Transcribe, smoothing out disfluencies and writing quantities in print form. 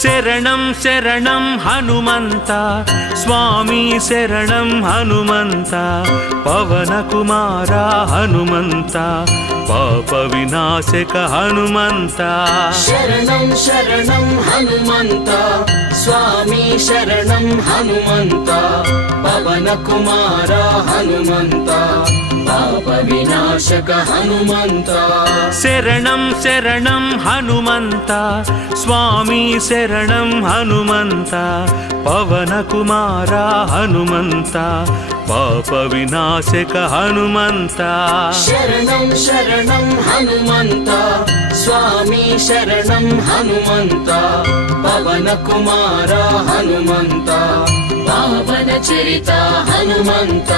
శరణం శరణం హనుమంత స్వామి శరణం హనుమంత పవన కుమార హనుమంత పాప వినాశక హనుమంత శరణం శరణం హనుమంత స్వామి శరణం హనుమంత పవన కుమార హనుమంత పాప వినాశక హనుమంత శరణం శరణం హనుమంత స్వామి శరణం హనుమంత పవన కుమార హనుమంత పాప వినాశక హనుమంత శరణం శరణం హనుమంత స్వామి శరణం హనుమంత పవన కుమార హనుమంత పావన చరిత హనుమంత